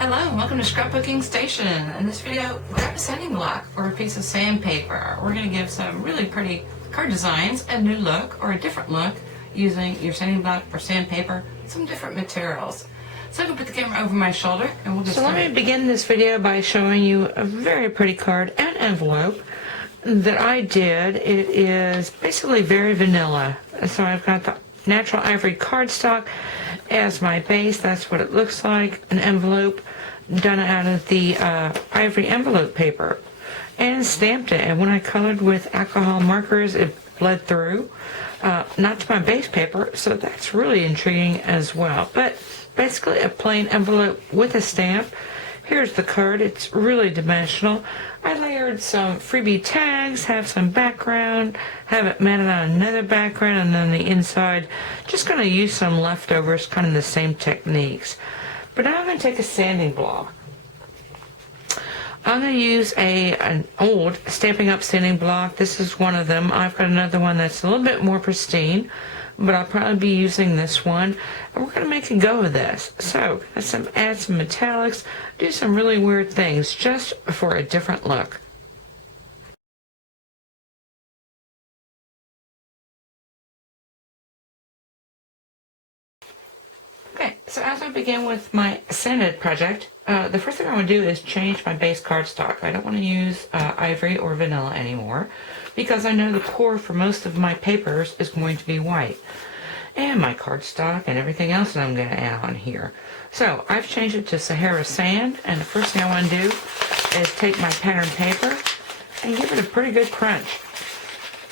Hello and welcome to Scrapbooking Station. In this video, grab a sanding block or a piece of sandpaper. We're going to give some really pretty card designs a new look or a different look using your sanding block or sandpaper, some different materials. So I'm going to put the camera over my shoulder and we'll get started. Let me begin this video by showing you a very pretty card and envelope that I did. It is basically very vanilla. So I've got the natural ivory cardstock as my base. That's what it looks like, an envelope done out of the ivory envelope paper, and stamped it. And when I colored with alcohol markers, it bled through, not to my base paper, so that's really intriguing as well. But basically a plain envelope with a stamp. Here's the card. It's really dimensional. I layered some freebie tags, have some background, have it mounted on another background, and then the inside, just going to use some leftovers, kind of the same techniques. But now I'm going to take a sanding block. I'm going to use an old Stampin' Up! Sanding block. This is one of them. I've got another one that's a little bit more pristine, but I'll probably be using this one. And we're going to make a go of this. So, add some metallics, do some really weird things just for a different look. Okay, so as I begin with my sanded project, the first thing I want to do is change my base cardstock. I don't want to use ivory or vanilla anymore because I know the core for most of my papers is going to be white. And my cardstock and everything else that I'm going to add on here. So I've changed it to Sahara Sand, and the first thing I want to do is take my pattern paper and give it a pretty good crunch.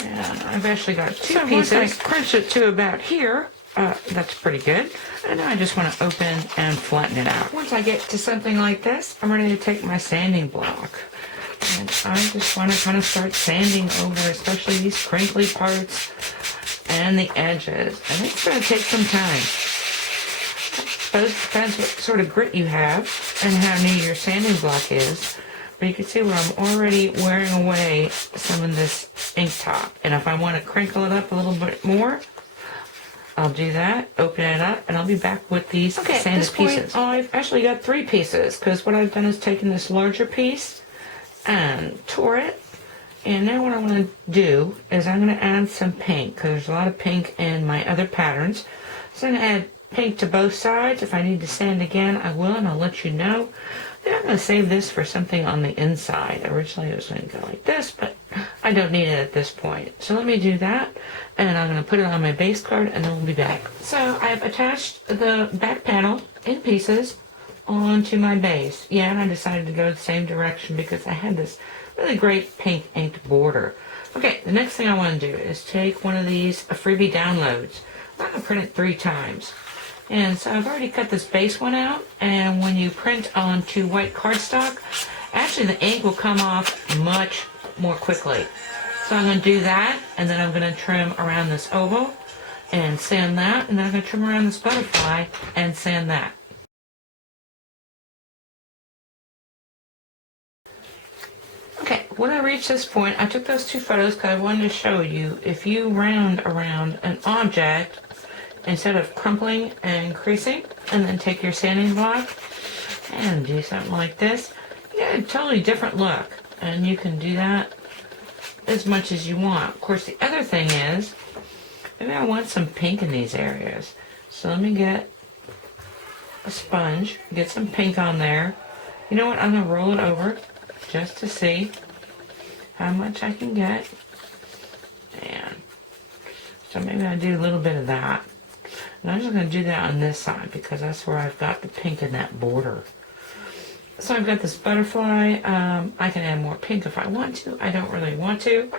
And I've actually got two pieces. Once I crunch it to about here, that's pretty good. And now I just want to open and flatten it out. Once I get to something like this, I'm ready to take my sanding block. And I just want to kind of start sanding over, especially these crinkly parts and the edges. And it's going to take some time. Both depends what sort of grit you have and how new your sanding block is. But you can see where I'm already wearing away some of this ink top. And if I want to crinkle it up a little bit more, I'll do that, open it up, and I'll be back with these sanded pieces. I've actually got 3 pieces, because what I've done is taken this larger piece and tore it. And now what I want to do is I'm going to add some pink, because there's a lot of pink in my other patterns. So I'm going to add pink to both sides. If I need to sand again, I will, and I'll let you know. Then I'm going to save this for something on the inside. Originally it was going to go like this, but I don't need it at this point. So let me do that, and I'm going to put it on my base card, and then we'll be back. So I've attached the back panel in pieces onto my base. Yeah, and I decided to go the same direction because I had this really great pink inked border. Okay, the next thing I want to do is take one of these freebie downloads. I'm going to print it 3 times. And so I've already cut this base one out, and when you print onto white cardstock, actually the ink will come off much more quickly. So I'm going to do that, and then I'm going to trim around this oval and sand that, and then I'm going to trim around this butterfly and sand that. Okay, when I reached this point, I took those 2 photos because I wanted to show you if you round around an object instead of crumpling and creasing, and then take your sanding block and do something like this, you get a totally different look. And you can do that as much as you want. Of course, the other thing is, maybe I want some pink in these areas. So let me get a sponge, get some pink on there. You know what, I'm going to roll it over just to see how much I can get. And so maybe I'll do a little bit of that. And I'm just going to do that on this side because that's where I've got the pink in that border. So I've got this butterfly. I can add more pink if I want to. I don't really want to.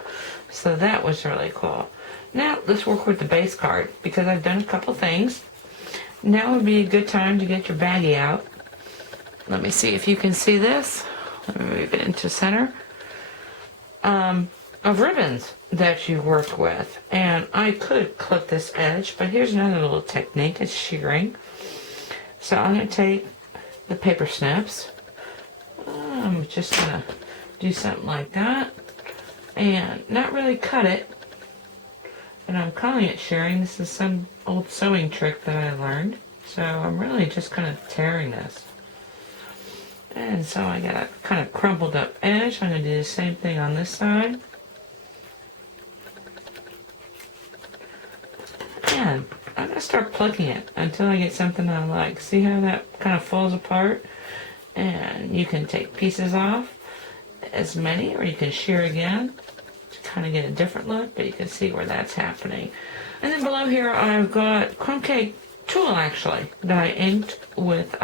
So that was really cool. Now let's work with the base card because I've done a couple things. Now would be a good time to get your baggie out. Let me see if you can see this. Let me move it into center. Of ribbons that you worked with. And I could clip this edge, but here's another little technique. It's shearing. So I'm going to take the paper snips. I'm just going to do something like that. And not really cut it. And I'm calling it shearing. This is some old sewing trick that I learned. So I'm really just kind of tearing this. And so I got a kind of crumpled up edge. I'm going to do the same thing on this side. And I'm going to start plucking it until I get something I like. See how that kind of falls apart? And you can take pieces off, as many, or you can shear again to kind of get a different look, but you can see where that's happening. And then below here I've got Crumb Cake tulle, actually, that I inked with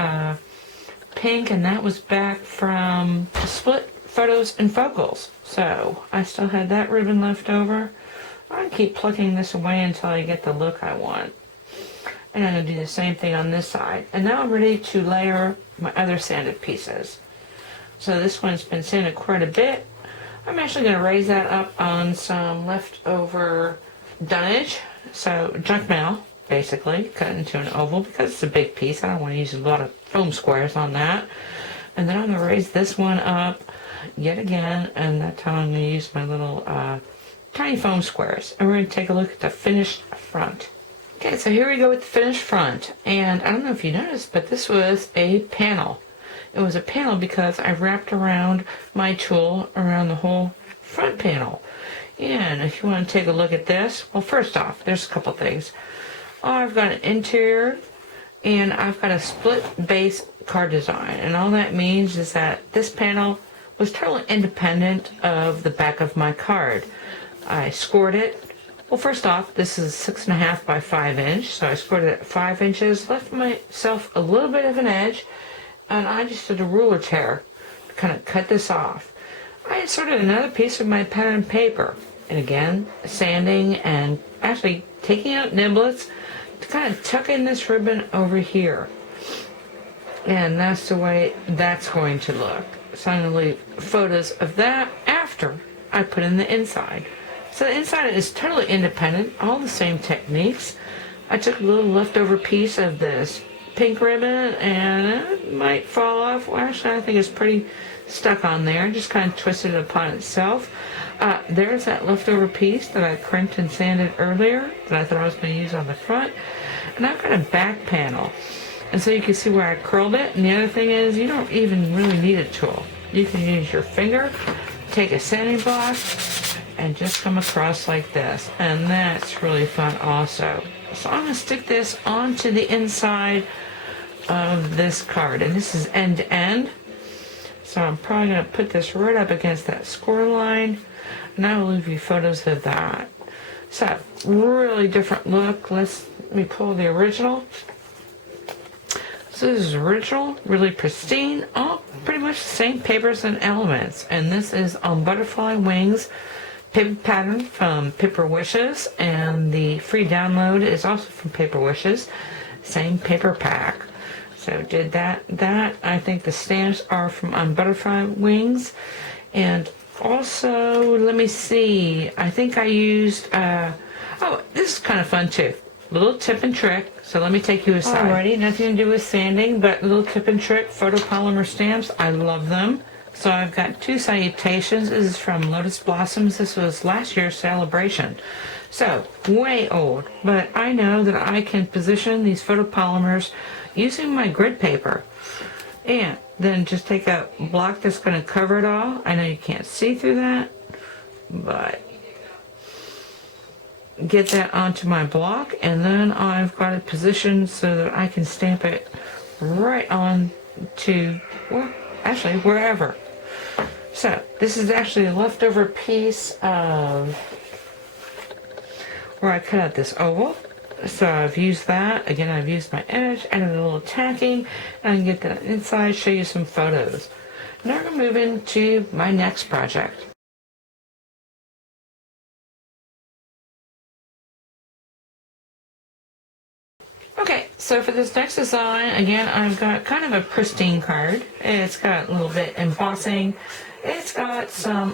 pink, and that was back from Split Photos and Focals. So I still had that ribbon left over. I keep plucking this away until I get the look I want. And I'm going to do the same thing on this side. And now I'm ready to layer my other sanded pieces. So this one's been sanded quite a bit. I'm actually going to raise that up on some leftover dunnage. So junk mail, basically, cut into an oval because it's a big piece. I don't want to use a lot of foam squares on that. And then I'm going to raise this one up yet again, and that time I'm going to use my little tiny foam squares. And we're going to take a look at the finished front. Okay, so here we go with the finished front. And I don't know if you noticed, but this was a panel. It was a panel because I wrapped around my tool around the whole front panel. And if you want to take a look at this, well, first off, there's a couple things. I've got an interior, and I've got a split base card design. And all that means is that this panel was totally independent of the back of my card. I scored it. Well, first off, this is 6.5 by 5 inch, so I scored it at 5 inches, left myself a little bit of an edge, and I just did a ruler tear to kind of cut this off. I inserted another piece of my pattern paper, and again, sanding and actually taking out niblets to kind of tuck in this ribbon over here. And that's the way that's going to look. So I'm going to leave photos of that after I put in the inside. So the inside is totally independent, all the same techniques. I took a little leftover piece of this pink ribbon, and it might fall off. Well, actually, I think it's pretty stuck on there. Just kind of twisted it upon itself. There's that leftover piece that I crimped and sanded earlier that I thought I was going to use on the front. And I've got a back panel. And so you can see where I curled it. And the other thing is, you don't even really need a tool. You can use your finger, take a sanding block, and just come across like this. And that's really fun also. So I'm going to stick this onto the inside of this card. And this is end to end. So I'm probably going to put this right up against that score line. And I will leave you photos of that. So, really different look. Let me pull the original. So this is original, really pristine, all pretty much the same papers and elements. And this is on Butterfly Wings paper pattern from Paper Wishes, and the free download is also from Paper Wishes. Same paper pack. So did that. I think the stamps are from On Butterfly Wings. And also, let me see, I think I used, oh, this is kind of fun too. Little tip and trick. So let me take you aside. Alrighty, nothing to do with sanding, but little tip and trick photopolymer stamps. I love them. So I've got two salutations. This is from Lotus Blossoms. This was last year's celebration. So, way old. But I know that I can position these photopolymers using my grid paper. And then just take a block that's going to cover it all. I know you can't see through that, but get that onto my block, and then I've got it positioned so that I can stamp it right on to, well, actually wherever. So this is actually a leftover piece of where I cut out this oval. So I've used that. Again, I've used my edge, added a little tacking, and I can get that inside, show you some photos. Now we're going to move into my next project. Okay, so for this next design, again, I've got kind of a pristine card. It's got a little bit embossing. It's got some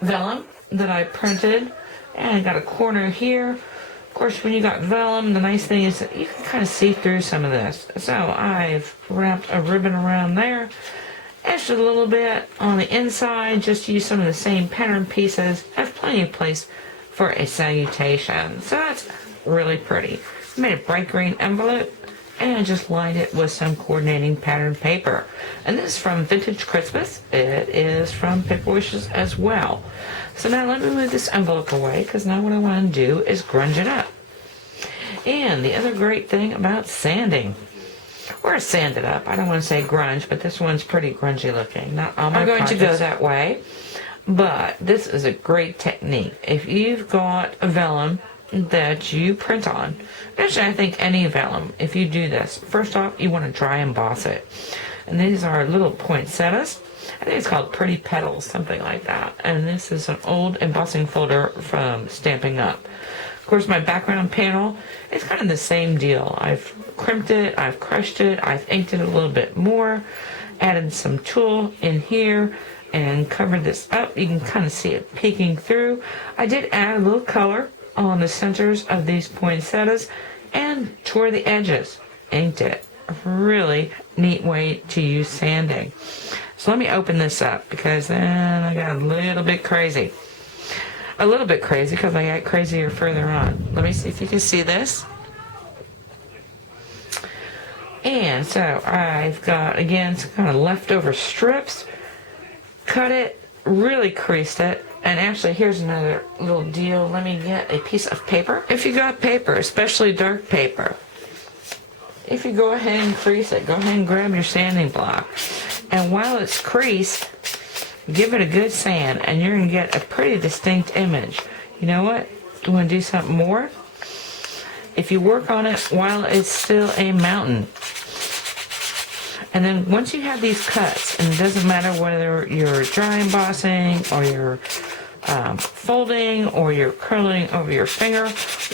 vellum that I printed, and I got a corner here. Of course, when you got vellum, the nice thing is that you can kind of see through some of this. So I've wrapped a ribbon around there, etched it a little bit on the inside, just use some of the same pattern pieces. I have plenty of place for a salutation. So that's really pretty. Made a bright green envelope, and I just lined it with some coordinating pattern paper. And this is from Vintage Christmas. It is from Paper Wishes as well. So now let me move this envelope away, because now what I want to do is grunge it up. And the other great thing about sanding, or sand it up, I don't want to say grunge, but this one's pretty grungy looking. Not all my projects. I'm going to go that way, but this is a great technique. If you've got a vellum that you print on, actually I think any vellum, if you do this, first off you want to dry emboss it. And these are little poinsettias. I think it's called Pretty Petals, something like that. And this is an old embossing folder from Stampin' Up. Of course, my background panel is kind of the same deal. I've crimped it, I've crushed it, I've inked it a little bit more, added some tulle in here, and covered this up. You can kind of see it peeking through. I did add a little color on the centers of these poinsettias and toward the edges. Inked it. A really neat way to use sanding. So let me open this up, because then I got a little bit crazy. A little bit crazy because I got crazier further on. Let me see if you can see this. And so I've got, again, some kind of leftover strips. Cut it, really creased it. And actually, here's another little deal. Let me get a piece of paper. If you got paper, especially dark paper, if you go ahead and crease it, go ahead and grab your sanding block. And while it's creased, give it a good sand, and you're going to get a pretty distinct image. You know what? You want to do something more? If you work on it while it's still a mountain, and then once you have these cuts, and it doesn't matter whether you're dry embossing or you're folding or you're curling over your finger,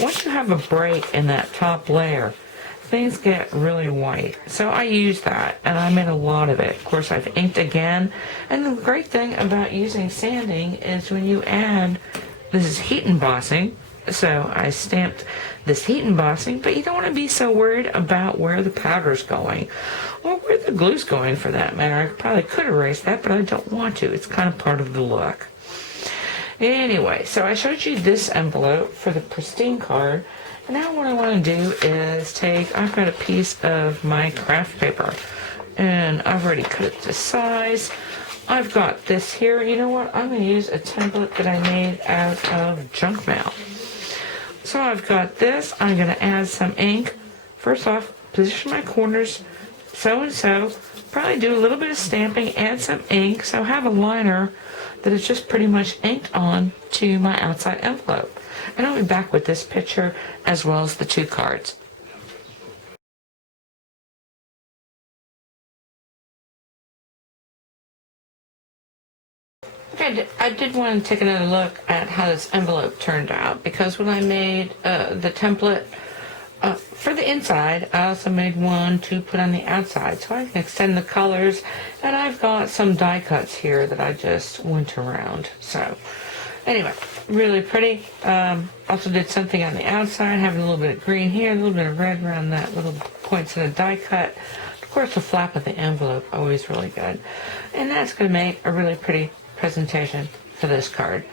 once you have a break in that top layer, things get really white. So I use that, and I made a lot of it. Of course, I've inked again. And the great thing about using sanding is when you add, this is heat embossing, so I stamped this heat embossing, but you don't want to be so worried about where the powder's going, or where the glue's going for that matter. I probably could erase that, but I don't want to. It's kind of part of the look. Anyway, so I showed you this envelope for the pristine card. And now what I want to do is I've got a piece of my craft paper, and I've already cut it to size. I've got this here. You know what? I'm going to use a template that I made out of junk mail. So I've got this. I'm going to add some ink. First off, position my corners so and so. Probably do a little bit of stamping, add some ink, so have a liner that is just pretty much inked on to my outside envelope. And I'll be back with this picture as well as the two cards. Okay, I did want to take another look at how this envelope turned out, because when I made the template for the inside, I also made one to put on the outside, so I can extend the colors, and I've got some die cuts here that I just went around. So anyway, really pretty. Also did something on the outside, having a little bit of green here, a little bit of red around that little points in a die cut. Of course, the flap of the envelope, always really good. And that's going to make a really pretty presentation for this card.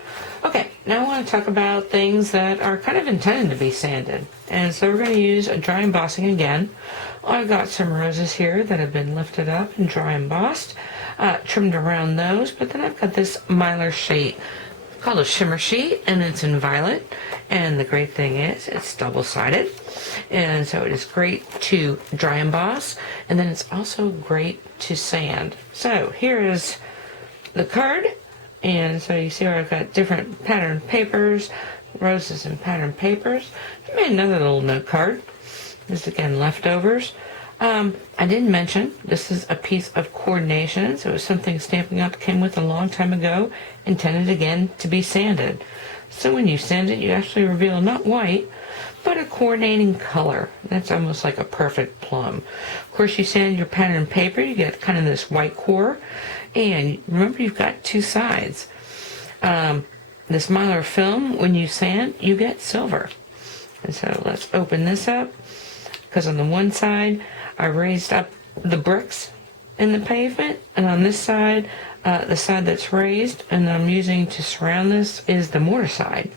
Okay, now I want to talk about things that are kind of intended to be sanded. And so we're going to use a dry embossing again. I've got some roses here that have been lifted up and dry embossed, trimmed around those, but then I've got this Mylar sheet called a shimmer sheet, and it's in violet. And the great thing is it's double-sided, and so it is great to dry emboss, and then it's also great to sand. So here is the card, and so you see where I've got different pattern papers, roses and pattern papers. I made another little note card. This is again leftovers. I didn't mention this is a piece of coordination, so it was something Stampin' Up! Came with a long time ago, intended again to be sanded. So when you sand it, you actually reveal not white, but a coordinating color. That's almost like a perfect plum. Of course, you sand your pattern paper, you get kind of this white core, and remember you've got two sides. This Mylar film, when you sand, you get silver. And so let's open this up, because on the one side, I raised up the bricks in the pavement, and on this side, the side that's raised and that I'm using to surround this is the mortar side.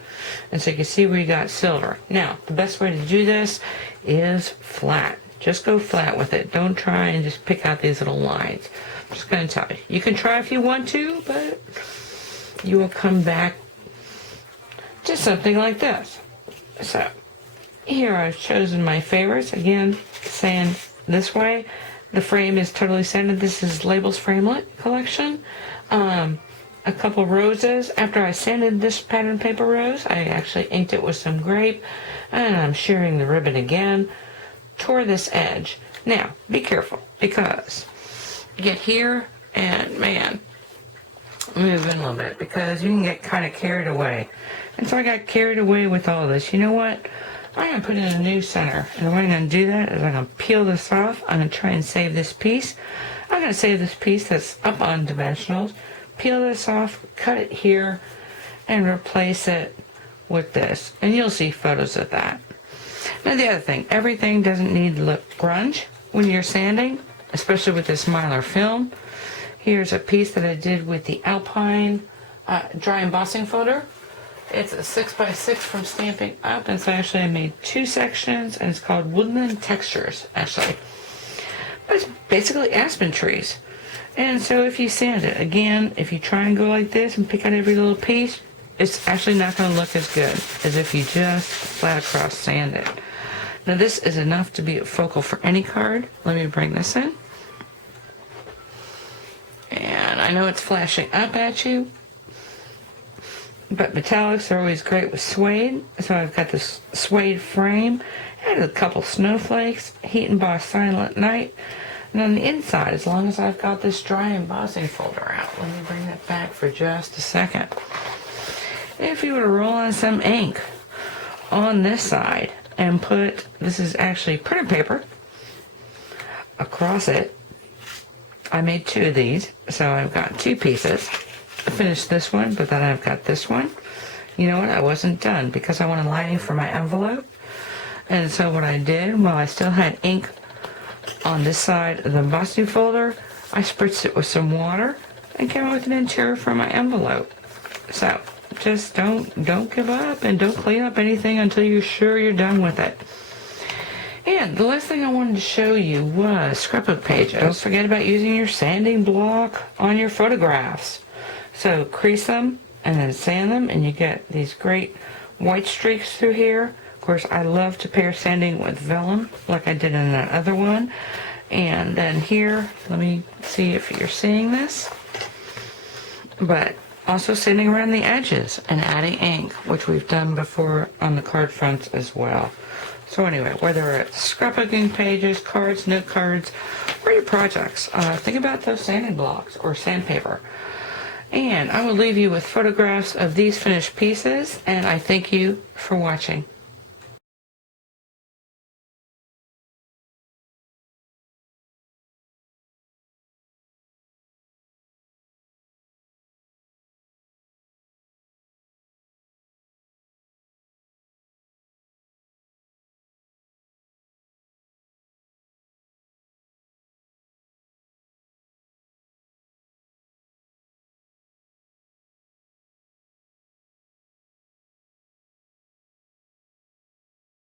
And so you can see we got silver. Now, the best way to do this is flat. Just go flat with it. Don't try and just pick out these little lines. I'm just going to tell you. You can try if you want to, but you will come back to something like this. So, here I've chosen my favorites. Again, sand this way. The frame is totally sanded. This is Labels Framelit collection. A couple roses. After I sanded this pattern paper rose, I actually inked it with some grape, and I'm shearing the ribbon again. Tore this edge. Now, be careful, because you get here, and man, move in a little bit, because you can get kind of carried away. And so I got carried away with all this. You know what? I'm going to put in a new center. And the way I'm going to do that is I'm going to peel this off. I'm going to try and save this piece. I'm going to save this piece that's up on dimensionals. Peel this off, cut it here, and replace it with this. And you'll see photos of that. Now the other thing, everything doesn't need to look grunge when you're sanding, especially with this Mylar film. Here's a piece that I did with the Alpine dry embossing folder. It's a 6x6 from Stampin' Up, and so actually I made 2 sections, and it's called Woodland Textures, actually. But it's basically aspen trees. And so if you sand it, again, if you try and go like this and pick out every little piece, it's actually not going to look as good as if you just flat across sand it. Now this is enough to be a focal for any card. Let me bring this in. And I know it's flashing up at you, but metallics are always great with suede. So I've got this suede frame, added a couple snowflakes, heat embossed Silent Night. And on the inside, as long as I've got this dry embossing folder out, let me bring that back for just a second. If you were to roll on some ink on this side and put, this is actually printer paper, across it, I made 2 of these, so I've got 2 pieces. I finished this one, but then I've got this one. You know what? I wasn't done because I wanted lining for my envelope. And so what I did, while I still had ink on this side of the embossing folder, I spritzed it with some water and came up with an interior for my envelope. So just don't give up, and don't clean up anything until you're sure you're done with it. And the last thing I wanted to show you was scrapbook pages. Don't forget about using your sanding block on your photographs. So crease them and then sand them, and you get these great white streaks through here. Of course, I love to pair sanding with vellum, like I did in that other one. And then here, let me see if you're seeing this. But also sanding around the edges and adding ink, which we've done before on the card fronts as well. So anyway, whether it's scrapbooking pages, cards, note cards, or your projects, think about those sanding blocks or sandpaper. And I will leave you with photographs of these finished pieces, and I thank you for watching.